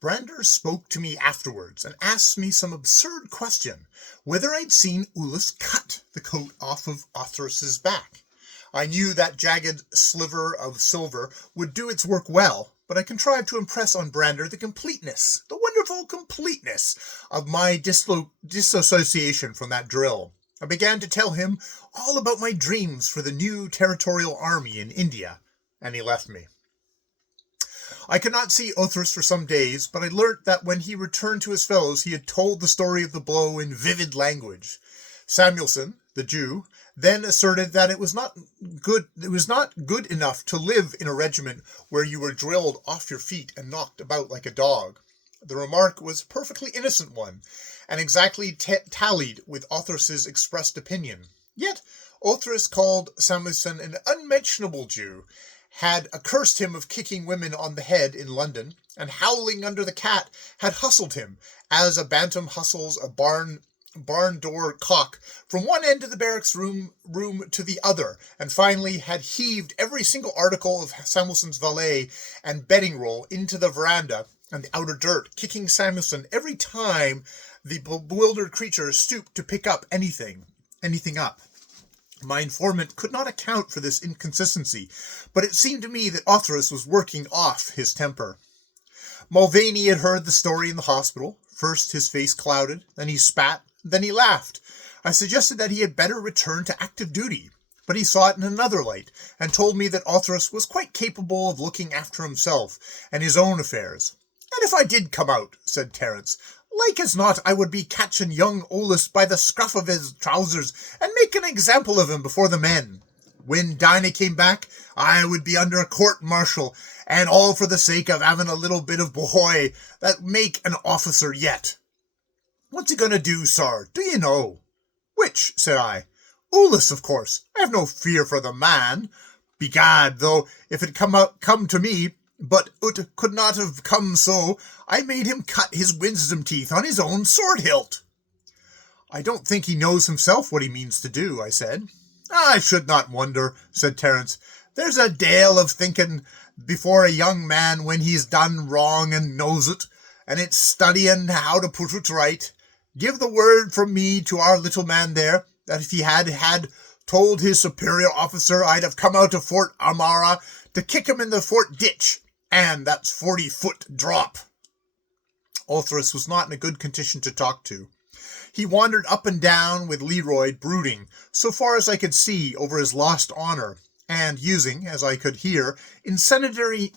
Brander spoke to me afterwards and asked me some absurd question, whether I'd seen Ulis cut the coat off of Othrys's back. I knew that jagged sliver of silver would do its work well, but I contrived to impress on Brander the wonderful completeness of my disassociation from that drill. I began to tell him all about my dreams for the new territorial army in India, and he left me. I could not see Othrys for some days, but I learnt that when he returned to his fellows he had told the story of the blow in vivid language. Samuelson, the Jew, then asserted that it was not good enough to live in a regiment where you were drilled off your feet and knocked about like a dog. The remark was a perfectly innocent one, and exactly tallied with Othrys's expressed opinion. Yet Othrys called Samuelson an unmentionable Jew, had accursed him of kicking women on the head in London, and howling under the cat had hustled him, as a bantam hustles a barn door cock from one end of the barracks room to the other, and finally had heaved every single article of Samuelson's valet and bedding roll into the veranda and the outer dirt, kicking Samuelson every time the bewildered creature stooped to pick up anything up. My informant could not account for this inconsistency, but it seemed to me that Othrys was working off his temper. Mulvaney had heard the story in the hospital. First his face clouded, then he spat, then he laughed. I suggested that he had better return to active duty, but he saw it in another light, and told me that Othrys was quite capable of looking after himself and his own affairs. "And if I did come out," said Terence, "like as not I would be catching young Ulis by the scruff of his trousers and make an example of him before the men. When Dinah came back, I would be under a court-martial, and all for the sake of having a little bit of boy that make an officer yet." "What's he going to do, sir? Do you know?" "Which?" said I. "Ulis, of course. I have no fear for the man. Begad, though, if it come to me, but it could not have come so, I made him cut his wisdom teeth on his own sword hilt." "I don't think he knows himself what he means to do," I said. "I should not wonder," said Terence. "There's a deal of thinking before a young man when he's done wrong and knows it, and it's studying how to put it right. Give the word from me to our little man there, that if he had told his superior officer I'd have come out of Fort Amara to kick him in the fort ditch, and that's 40-foot drop." Othrys was not in a good condition to talk to. He wandered up and down with Leroy, brooding, so far as I could see, over his lost honor, and using, as I could hear, incendiary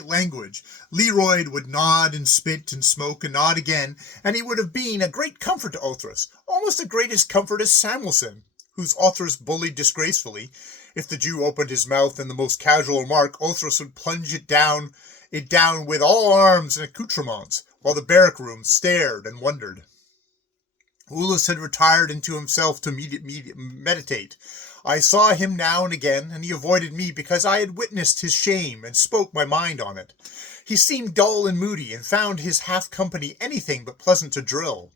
language. Leroy would nod and spit and smoke and nod again, and he would have been a great comfort to Othrys, almost the greatest comfort as Samuelson, whose Othrys bullied disgracefully. If the Jew opened his mouth in the most casual remark, Othrys would plunge it down with all arms and accoutrements, while the barrack room stared and wondered. Ulis had retired into himself to meditate. I saw him now and again, and he avoided me because I had witnessed his shame and spoke my mind on it. He seemed dull and moody, and found his half-company anything but pleasant to drill.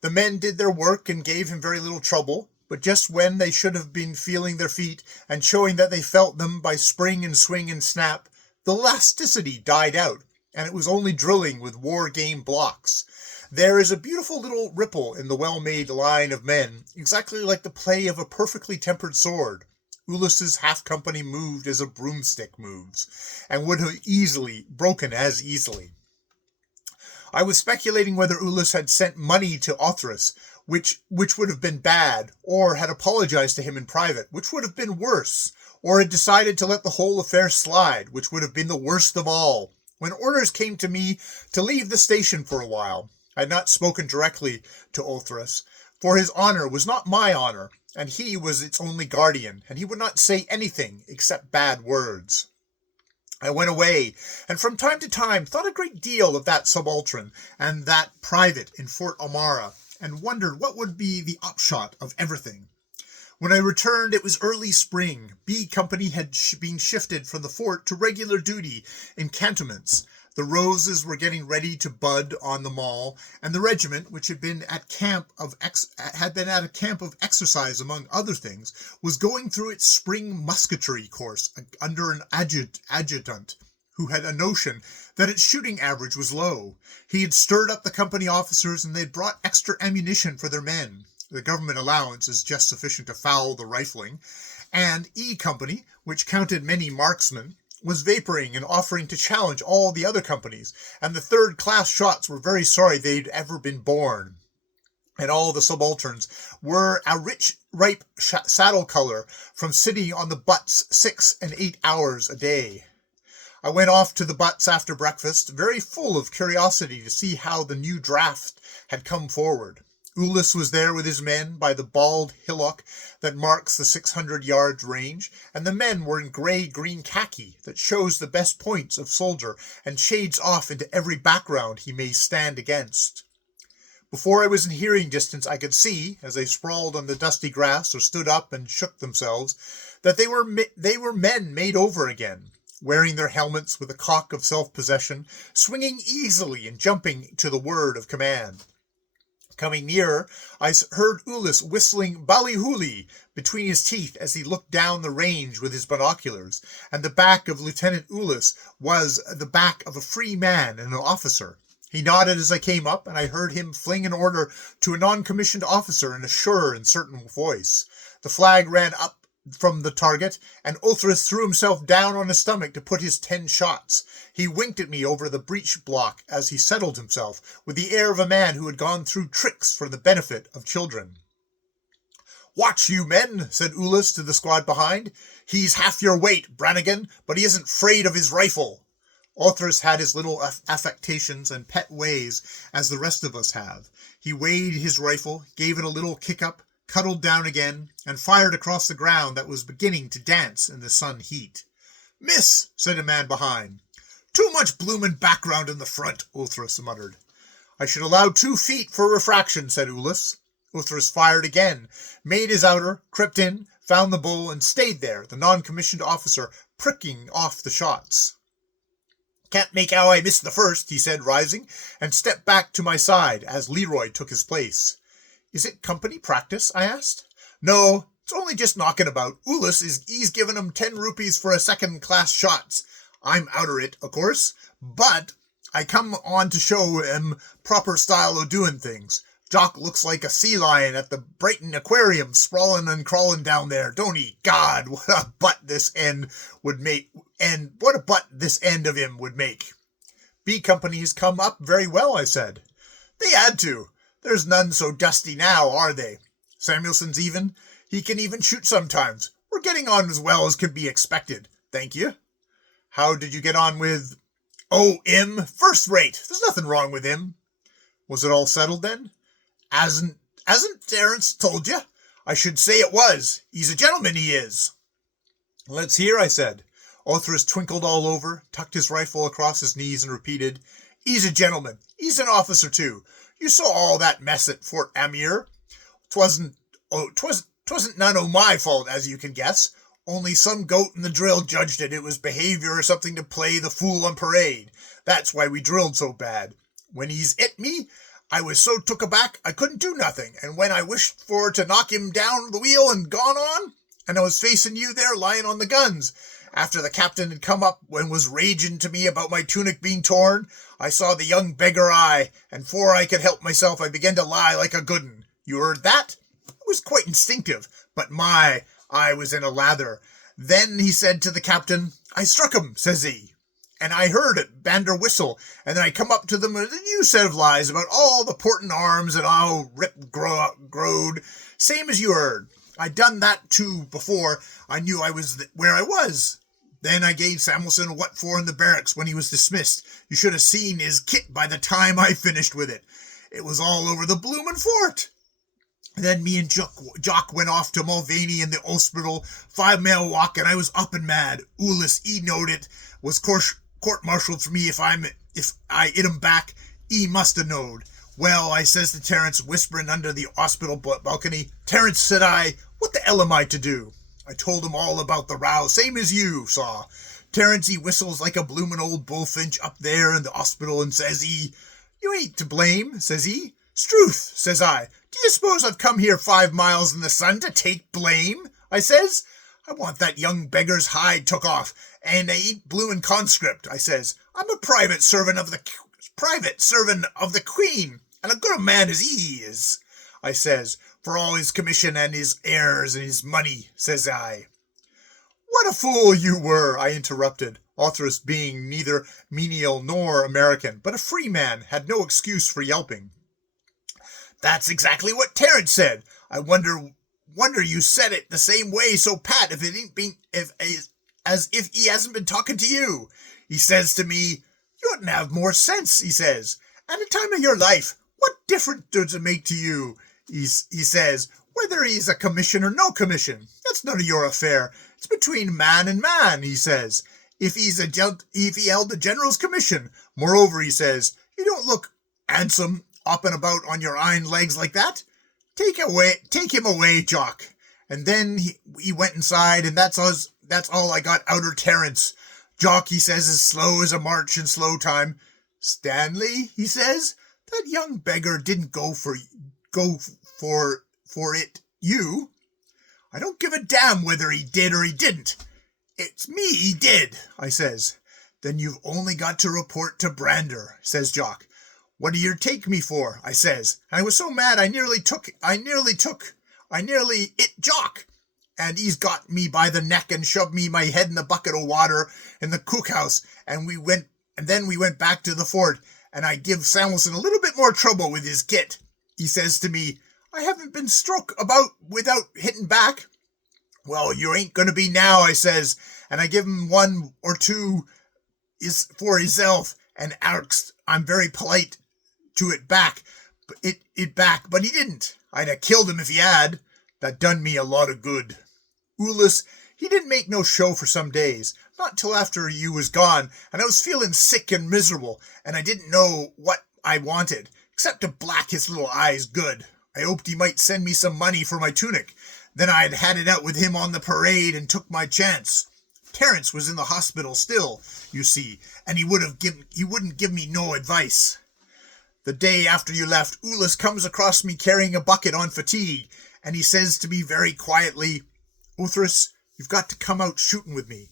The men did their work and gave him very little trouble, but just when they should have been feeling their feet and showing that they felt them by spring and swing and snap, the elasticity died out, and it was only drilling with war-game blocks. There is a beautiful little ripple in the well-made line of men, exactly like the play of a perfectly tempered sword. Ulis's half-company moved as a broomstick moves, and would have broken as easily. I was speculating whether Ulis had sent money to Othrys, which would have been bad, or had apologized to him in private, which would have been worse, or had decided to let the whole affair slide, which would have been the worst of all, when orders came to me to leave the station for a while. I had not spoken directly to Othrys, for his honor was not my honor, and he was its only guardian, and he would not say anything except bad words. I went away, and from time to time thought a great deal of that subaltern and that private in Fort Amara, and wondered what would be the upshot of everything. When I returned, it was early spring. B Company had been shifted from the fort to regular duty in cantonments. The roses were getting ready to bud on the mall, and the regiment, which had been at a camp of exercise among other things, was going through its spring musketry course under an adjutant, who had a notion that its shooting average was low. He had stirred up the company officers, and they'd brought extra ammunition for their men. The government allowance is just sufficient to foul the rifling. And E Company, which counted many marksmen, was vaporing and offering to challenge all the other companies, and the third-class shots were very sorry they'd ever been born. And all the subalterns were a rich, ripe saddle color from sitting on the butts 6 and 8 hours a day. I went off to the butts after breakfast, very full of curiosity to see how the new draft had come forward. Ulis was there with his men by the bald hillock that marks the 600 yards range, and the men were in grey-green khaki that shows the best points of soldier and shades off into every background he may stand against. Before I was in hearing distance, I could see, as they sprawled on the dusty grass or stood up and shook themselves, that they were men made over again, wearing their helmets with a cock of self-possession, swinging easily and jumping to the word of command. Coming nearer, I heard Ulis whistling ballyhooly between his teeth as he looked down the range with his binoculars, and the back of Lieutenant Ulis was the back of a free man and an officer. He nodded as I came up, and I heard him fling an order to a non-commissioned officer in a sure and certain voice. The flag ran up from the target, and Othris threw himself down on his stomach to put his 10 shots. He winked at me over the breech block as he settled himself, with the air of a man who had gone through tricks for the benefit of children. "Watch, you men," said Ulis to the squad behind. "He's half your weight, Brannigan, but he isn't afraid of his rifle." Othris had his little affectations and pet ways, as the rest of us have. He weighed his rifle, gave it a little kick-up, cuddled down again, and fired across the ground that was beginning to dance in the sun heat. "Miss," said a man behind. "Too much bloomin' background in the front," Othris muttered. "I should allow 2 feet for refraction," said Ulis. Othris fired again, made his outer, crept in, found the bull, and stayed there, the non-commissioned officer pricking off the shots. "Can't make how I missed the first," he said, rising, and stepped back to my side as Leroy took his place. "Is it company practice?" I asked. "No, it's only just knocking about. He's given 'em 10 rupees for a second-class shots. I'm outer it, of course, but I come on to show 'em proper style o' doing things. Jock looks like a sea lion at the Brighton Aquarium, sprawling and crawling down there, don't he? God, what a butt this end would make, and what a butt this end of him would make." "B Company's come up very well," I said. "They had to. There's none so dusty now, are they? Samuelson's even. He can even shoot sometimes. We're getting on as well as could be expected, thank you." "How did you get on with—" "Oh, him? First rate. There's nothing wrong with him." "Was it all settled then?" Hasn't Terence told you? I should say it was. He's a gentleman, he is." "Let's hear," I said. Othris twinkled all over, tucked his rifle across his knees, and repeated, "He's a gentleman. He's an officer, too. You saw all that mess at Fort Amir. 'Twasn't none o' my fault, as you can guess. Only some goat in the drill judged it was behavior or something to play the fool on parade. That's why we drilled so bad. When he's hit me, I was so took aback I couldn't do nothing, and when I wished for to knock him down the wheel and gone on, and I was facing you there lying on the guns, after the captain had come up and was raging to me about my tunic being torn, I saw the young beggar eye, and 'fore I could help myself I began to lie like a good 'un. You heard that? It was quite instinctive, but I was in a lather. Then he said to the captain, 'I struck him,' says he. And I heard it, Bander whistle, and then I come up to them with a new set of lies about all the portin' arms and all rip grode, same as you heard. I'd done that too before I knew I was where I was. Then I gave Samuelson a what for in the barracks when he was dismissed. You should have seen his kit by the time I finished with it. It was all over the bloomin' fort. And then me and Jock went off to Mulvaney in the hospital, 5-mile walk, and I was up and mad. Ulis, he knowed it, was court-martialed for me if I hit him back. He must have knowed. Well, I says to Terence, whispering under the hospital balcony, 'Terence,' said I, 'what the hell am I to do?' I told him all about the row, same as you saw. Terence, he whistles like a bloomin' old bullfinch up there in the hospital, and says he, 'You ain't to blame,' says he. 'Struth,' says I, 'do you suppose I've come here 5 miles in the sun to take blame?' I says. I want that young beggar's hide took off, and I eat bloomin' conscript, I says. I'm a private servant of the Queen, and a good man as he is, I says, for all his commission and his heirs and his money, says I. What a fool you were, I interrupted. Authoress, being neither menial nor American, but a free man, had no excuse for yelping. That's exactly what Terence said. I wonder you said it the same way so pat as if he hasn't been talking to you. He says to me, you oughtn't have more sense, he says. At a time of your life, what difference does it make to you? He says, whether he's a commission or no commission. That's none of your affair. It's between man and man, he says. If he held the general's commission. Moreover, he says, you don't look handsome hopping about on your iron legs like that. Take him away, Jock. And then he went inside, and that's all I got outer Terence. Jock, he says, as slow as a march in slow time. Stanley, he says, that young beggar didn't go for it, you. I don't give a damn whether he did or he didn't. It's me he did, I says. Then you've only got to report to Brander, says Jock. What do you take me for? I says. And I was so mad I nearly it Jock. And he's got me by the neck and shoved me my head in the bucket of water in the cookhouse. And then we went back to the fort, and I give Samuelson a little bit more trouble with his kit. He says to me, I haven't been struck about without hitting back. Well, you ain't going to be now, I says, and I give him one or two for himself, and asks, I'm very polite to it back, but he didn't. I'd have killed him if he had. That done me a lot of good. Ulis, he didn't make no show for some days, not till after you was gone, and I was feeling sick and miserable, and I didn't know what I wanted, except to black his little eyes good. I hoped he might send me some money for my tunic. Then I'd had it out with him on the parade and took my chance. Terence was in the hospital still, you see, and he wouldn't give me no advice. The day after you left, Ulis comes across me carrying a bucket on fatigue, and he says to me very quietly, Uthras, you've got to come out shooting with me.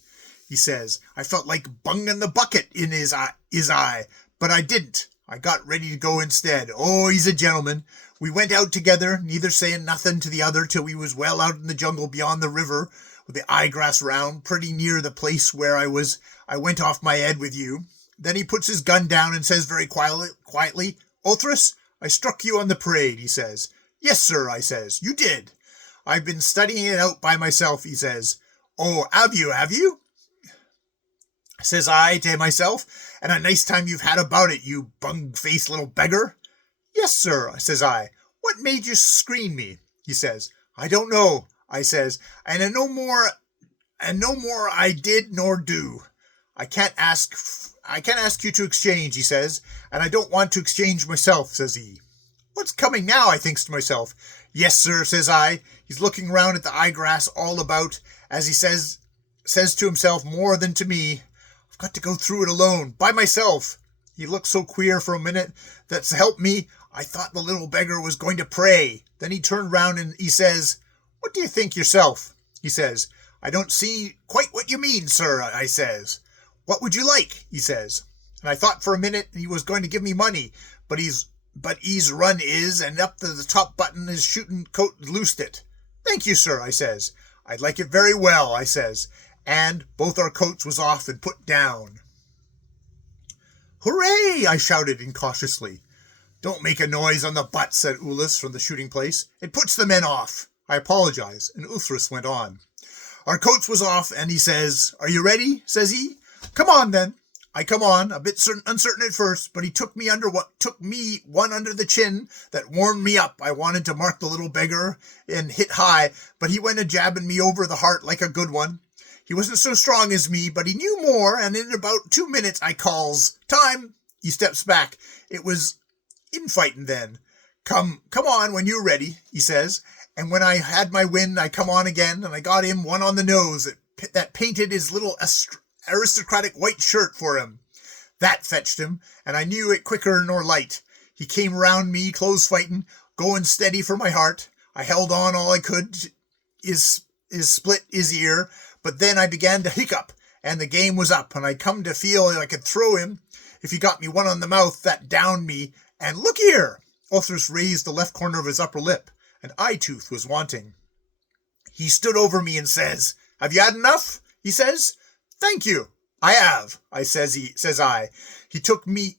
He says, I felt like bunging the bucket in his eye, but I didn't. I got ready to go instead. Oh, he's a gentleman. We went out together, neither saying nothing to the other till we was well out in the jungle beyond the river, with the eyegrass round, pretty near the place where I went off my head with you. Then he puts his gun down and says very quietly, Uthras, I struck you on the parade, he says. Yes, sir, I says. You did. I've been studying it out by myself, he says. Oh, have you? Says I to myself, and a nice time you've had about it, you bung-faced little beggar. Yes, sir, says I. What made you screen me? He says. I don't know, I says, and no more I did nor do. I can't ask you to exchange, he says, and I don't want to exchange myself, says he. What's coming now, I thinks to myself. Yes, sir, says I. He's looking round at the eyegrass all about, as he says to himself more than to me. I've got to go through it alone, by myself. He looked so queer for a minute that, to help me, I thought the little beggar was going to pray. Then he turned round and he says, What do you think yourself? He says. I don't see quite what you mean, sir, I says. What would you like? He says. And I thought for a minute he was going to give me money, but he's run is, and up to the top button his shooting coat loosed it. Thank you, sir, I says. I'd like it very well, I says. And both our coats was off and put down. Hooray! I shouted incautiously. Don't make a noise on the butt, said Ulis from the shooting place. It puts the men off. I apologize, and Uthras went on. Our coats was off, and he says, Are you ready? Says he. Come on, then. I come on, a bit uncertain at first, but he took me one under the chin that warmed me up. I wanted to mark the little beggar and hit high, but he went a jabbing me over the heart like a good one. He wasn't so strong as me, but he knew more, and in about 2 minutes I calls, Time! He steps back. It was infighting then. Come on when you're ready, he says, and when I had my wind, I come on again, and I got him one on the nose that painted his little aristocratic white shirt for him. That fetched him, and I knew it quicker nor light. He came round me, close fighting, going steady for my heart. I held on all I could, split his ear, but then I began to hiccup, and the game was up, and I come to feel I could throw him if he got me one on the mouth that downed me, and look here! Orthrus raised the left corner of his upper lip. An eye tooth was wanting. He stood over me and says, "Have you had enough?" he says. "Thank you. I have," says I. He took me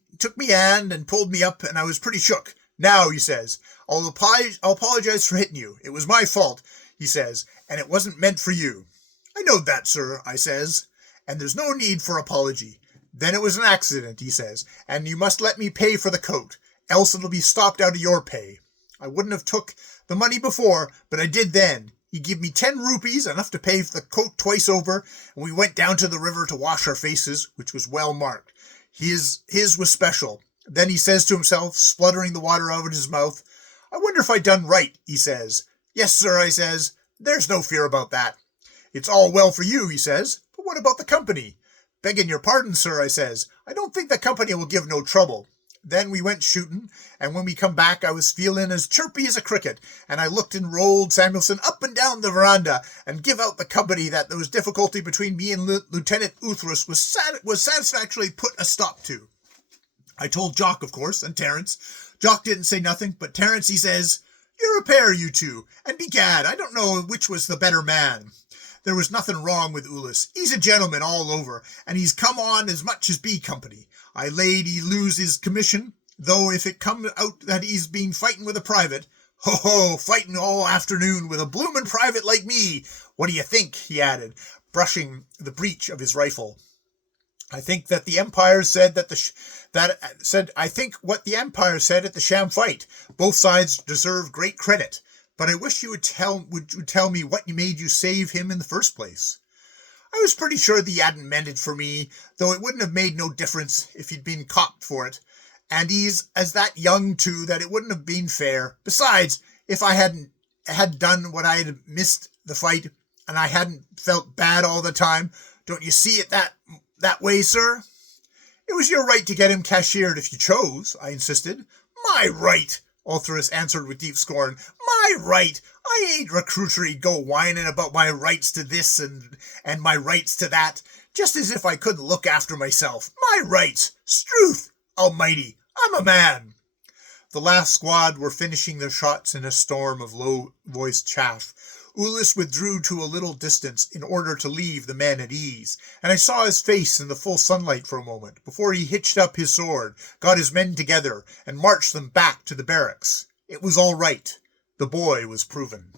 hand and pulled me up, and I was pretty shook. "Now," he says, I'll apologize for hitting you. It was my fault," he says, "and it wasn't meant for you." "I know that, sir," I says, "and there's no need for apology. Then it was an accident," he says, "and you must let me pay for the coat, else it'll be stopped out of your pay. I wouldn't have took the money before, but I did then. He give me 10 rupees, enough to pay for the coat twice over, and we went down to the river to wash our faces, which was well marked. His was special. Then he says to himself, spluttering the water out of his mouth, "I wonder if I done right," he says. "Yes, sir," I says. "There's no fear about that. It's all well for you," he says, "but what about the company?" "Begging your pardon, sir," I says, "I don't think the company will give no trouble." Then we went shooting, and when we come back I was feeling as chirpy as a cricket, and I looked and rolled Samuelson up and down the veranda, and give out the company that there was difficulty between me and Lieutenant Orthrus was satisfactorily put a stop to. I told Jock, of course, and Terence. Jock didn't say nothing, but Terence, he says, "You're a pair, you two, and begad, I don't know which was the better man." There was nothing wrong with Ulis. He's a gentleman all over, and he's come on as much as B Company. I laid he'd lose his commission, though if it come out that he's been fighting with a private, ho, fighting all afternoon with a bloomin' private like me. What do you think?" he added, brushing the breech of his rifle. I think that the Empire said I think what the Empire said at the sham fight. Both sides deserve great credit, but I wish you would tell me what made you save him in the first place. I was pretty sure that he hadn't meant it for me, though it wouldn't have made no difference if he'd been copped for it. And he's as that young, too, that it wouldn't have been fair. Besides, if I had done what I had missed the fight, and I hadn't felt bad all the time, don't you see it that way, sir? It was your right to get him cashiered if you chose, I insisted. My right, Orthrus answered with deep scorn. My right! I ain't recruitery go whining about my rights to this and my rights to that, just as if I couldn't look after myself. My rights! Struth almighty, I'm a man. The last squad were finishing their shots in a storm of low-voiced chaff. Ulis withdrew to a little distance in order to leave the men at ease, and I saw his face in the full sunlight for a moment before he hitched up his sword, got his men together, and marched them back to the barracks. It was all right. The boy was proven.